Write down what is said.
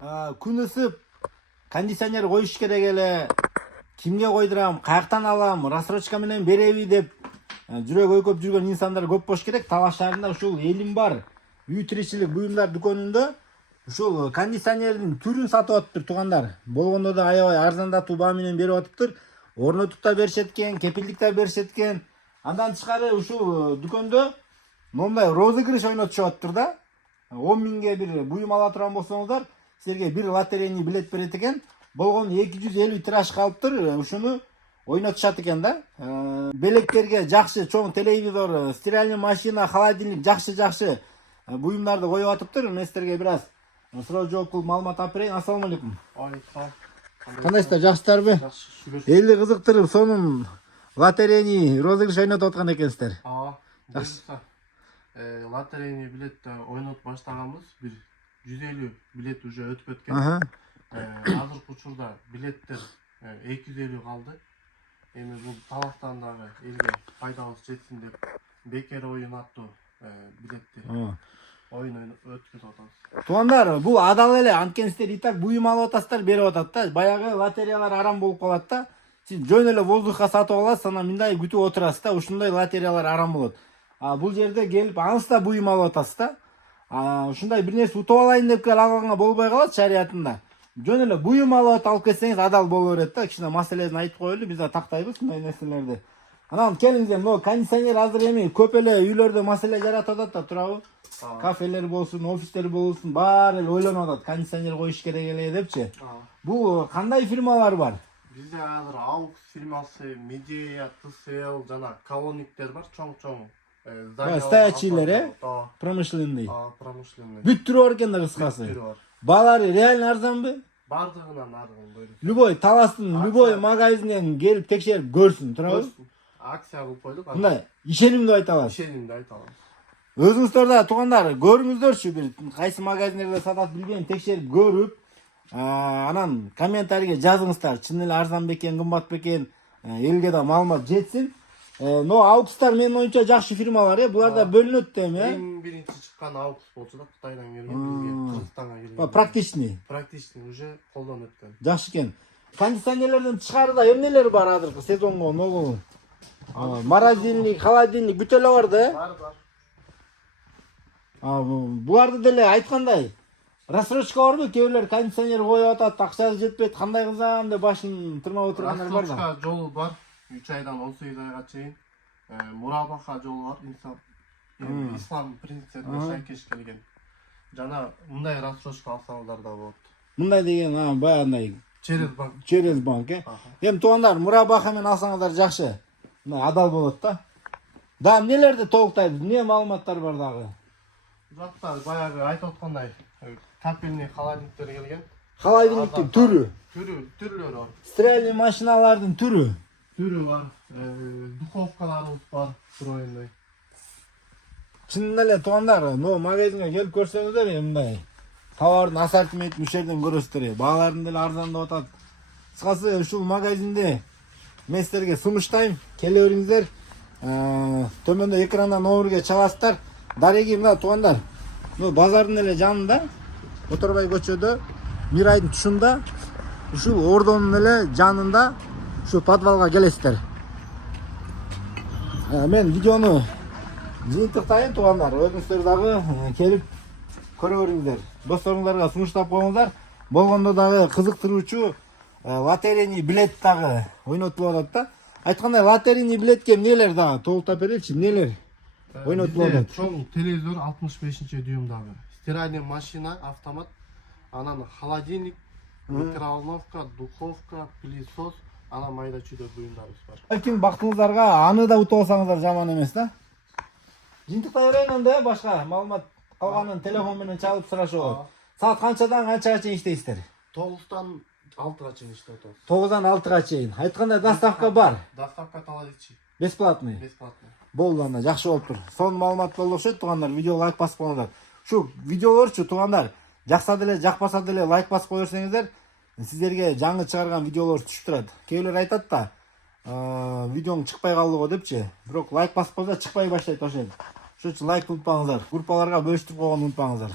Күн ысып, кондиционер коюш керек эле. Кимге койдурам, каяктан алам, рассрочка менен береби деп жүрөк өйкөп жүргөн инсандар көп болуш керек. Талаш шаарында ушул Элим бар үй тиричилик буюмдар дүкөнүндө ушул кондиционердин түрүн сатып атыптыр туугандар. Болгондо да аябай арзандатуу баа менен берип атыптыр. Орнотуп да беришет экен, кепилдик да беришет экен. Андан тышкары ушул дүкөндө момундай розыгрыш ойнотушуп атыптыр да. 10 миңге бир буюм ала турган болсоңуздар, силерге бир лотерейный билет берет экен. Болгону 250 тираж калыптыр. Ушуну ойнотушат экен да. Белектерге жакшы чоң телевизор, стиральный машина, холодильник жакшы буюмдарды коюп атыптыр. Мен силерге бир аз суроо жооп кылып маалымат алып берейин. Ассаламу алейкум. Алейкум. Кандайсыздар, жакшысыздарбы? Жакшы. Элди кызыктырып, сонун лотерейный розыгрыш ойнотуп аткан экенсиздер. Лотерейный билет ойнотуп баштаганбыз. Бир 150 билет уже өтүп өткөн. Азыркы учурда билеттер 250 калды. Эми бул талаштан дагы элге пайдабыз жетсин деп бекер оюн аттуу билетти ойун өткөзүп атабыз. Туугандар, бул адал эле. Анткени силер итак буюм алып атасыздар, берип атат да. Баягы лотереялар арам болуп калат да. Сиз жөн эле воздухка сатып аласыз, анан мындай күтүп отурасыз да. Ушундай лотереялар арам болот. Бул жерде келип аңыз да буюм алып атасыз да. Ушундай бир нерсе утуп алайын деп алганга болбой калат шариятында. Жөн эле буюм алып келсеңиз адал боло берет да. Кичине маселесин айтып коелу, биз да тактайбыз мындай нерселерди. Анан келиңиздер, могу кондиционер азыр эми көп эле үйлөрдө маселе жаратып атат да, туурабы? Кафелер болсун, офистер болсун, баары эле ойлонуп атат, кондиционер коюш керек эле депчи. Бул кандай фирмалар бар? Бизде азыр AUX фирмасы, Медея, ТСЛ жана колонниктер бар, чоң-чоң. Стоячийлер, промышленный. Промышленный. Бүт түрү бар экен да, кыскасы. Баалары реально арзанбы? Бардыгынан арзан бөлүп. Любой таластын, любой магазинден келип текшерип көрсүн, туурабы? Акция кылып койдук. Мындай ишенимдүү айта аласыз. Ишенимдүү айта алам. Өзүңүздөр да туугандар, көрүңүздөрчү, бир кайсы магазиндерде сатат билбейм, текшерип көрүп, анан комментарийге жазыңыздар. Чын эле арзан бекен, кымбат бекен, элге да маалымат жетсин. Но AUX'тар менин оюмча жакшы фирмалар, буларда бөлүнөт да эми, Эң биринчи чыккан AUX болчу да, Кытайдан келген, бизге Кыргызстанга келген. Практичный. Практичный уже колдон өткөн. Жакшы экен. Кондиционерлердин тышкарыда эмнелер бар азыркы сезонго ногу? Морозильник, холодильник бүт эле бар да? Бар. Буларды деле айткандай, рассрочка барбы? Кээ кондиционер коюп атат, акчасы жетпейт, кандай кылсам деп башын тырнап отургандар бар да. Рассрочка жолу бар. 3 айдан 18 айга чейин. Мурабаха жолу бар, ислам принципине шайкеш келген. Жана мындай рассрочка алсаңыздар да болот. Мындай деген, баягындай через банк, Эми туугандар, мурабаха менен алсаңыздар жакшы. Адал болот да. Да, эмнелерди толуктайбыз? Эмне маалыматтар бар дагы? Жакта баягы айтып аткандай капельный холодильниктер келген. Холодильниктин түрү, Түрлөрү бар. стиральный машиналардын түрү Бар. Духовкаларыбыз бар, встроенный. чын эле туугандар, магазинге келип көрсөңүздөр, мындай товардын ассортиментин ушул жерден көрөсүздөр. Бааларын деле арзандап атат. Кыскасы ушул магазинди мен силерге сунуштайм. Келе бериңиздер. Төмөндө экрандан номерге чаласыздар. Дареги мына туугандар, базардын эле жанында, Оторбай көчөдө, Мирайдын тушунда, ушул ордонун эле жанында ушул подвалга келесиздер. Мен видеону жыйынтыктайын туугандар. Өзүңүздөр дагы келип көрө бериңиздер. Досторуңуздарга сунуштап коюңуздар. Болгондо дагы кызыктыруучу лотерейный билет дагы ойнотулуп атат да. Айткандай, лотерейный билетке эмнелер дагы толуктап береличи, эмнелер ойнотулуп атат? Чоң телевизор 65-дюймдагы. Стиральный машина, автомат, анан холодильник, микроволновка, духовка, пылесос, анан майда чүйдө буюмдарыбыз бар. Балким бактыңыздарга аны да утуп алсаңыздар жаман эмес да. Жыйынтыктай берейин анда, башка маалымат калганын телефон менен чалып сурашып болот. Саат канчадан канчага чейин иштейсиздер? 9-дан 6-га чейин иштеп атабыз. 9-дан 6-га чейин. Айткандай, доставка бар. Доставка талайчы. Бесплатный. Болду анда, жакшы болуптур. Сонун маалымат болду окшойт туугандар. Видео лайк басып коюңуздар. Ушу видеолорчу туугандар, жакса деле, жакпаса деле лайк басып кое берсеңиздер, сиздерге жаңы чыгарган видеолор түшүп турат. Кээбилер айтат да, видеоң чыкпай калды го депчи. Бирок лайк басып койсо чыкпай баштайт ошол. Ошон үчүн лайк кылып унутпаңыздар. Группаларга бөлүштүрүп койгонду унутпаңыздар.